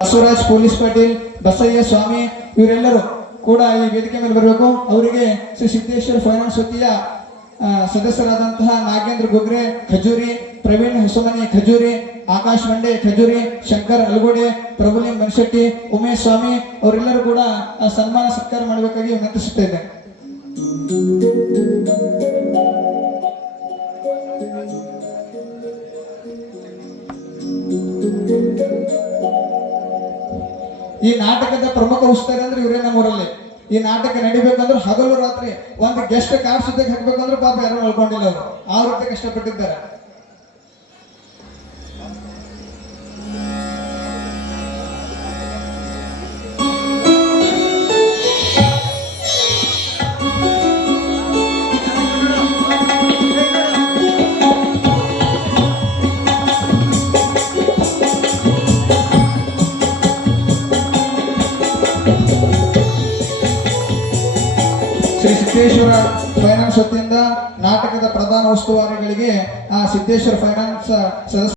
Basavaraj police Patil, Basayya ಸ್ವಾಮಿ ಇವರೆಲ್ಲರೂ ಕೂಡ ಈ ವೇದಿಕೆ ಮೇಲೆ ಬರಬೇಕು. ಅವರಿಗೆ ಶ್ರೀ ಸಿದ್ದೇಶ್ವರ ಫೈನಾನ್ಸ್ ವತಿಯ ಸದಸ್ಯರಾದಂತಹ ನಾಗೇಂದ್ರ ಗೊಗ್ರೆ ಖಜೂರಿ, ಪ್ರವೀಣ್ ಹೊಸಮನಿ ಖಜೂರಿ, ಆಕಾಶ್ ಮಂಡೆ ಖಜೂರಿ, ಶಂಕರ್ ಅಲ್ಗೋಡೆ, ಪ್ರಭುಲಿಂಗ್ ಮನಶೆಟ್ಟಿ, ಉಮೇಶ್ ಸ್ವಾಮಿ ಅವರೆಲ್ಲರೂ ಕೂಡ ಸನ್ಮಾನ ಸತ್ಕಾರ ಮಾಡಬೇಕಾಗಿ ವಿನಂತಿಸುತ್ತಾ ಇದ್ದೇನೆ. ಈ ನಾಟಕದ ಪ್ರಮುಖ ಉಸ್ತಾರ ಅಂದ್ರೆ ಇವರೇ ನಮ್ಮೂರಲ್ಲಿ. ಈ ನಾಟಕ ನಡಿಬೇಕಂದ್ರೆ ಹಗಲು ರಾತ್ರಿ ಒಂದು ಗೆಸ್ಟ್ ಕಾರ್ ಸುದ್ದಕ್ಕೆ ಹಾಕ್ಬೇಕಂದ್ರೆ ಪಾಪ ಯಾರು ನೋಡ್ಕೊಂಡಿಲ್ಲ, ಅವರು ಆ ರೀತಿ ಕಷ್ಟಪಟ್ಟಿದ್ದಾರೆ. ಶ್ರೀ ಸಿದ್ದೇಶ್ವರ ಫೈನಾನ್ಸ್ ವತಿಯಿಂದ ನಾಟಕದ ಪ್ರಧಾನ ಉಸ್ತುವಾರಿಗಳಿಗೆ ಸಿದ್ದೇಶ್ವರ ಫೈನಾನ್ಸ್ ಸದಸ್ಯ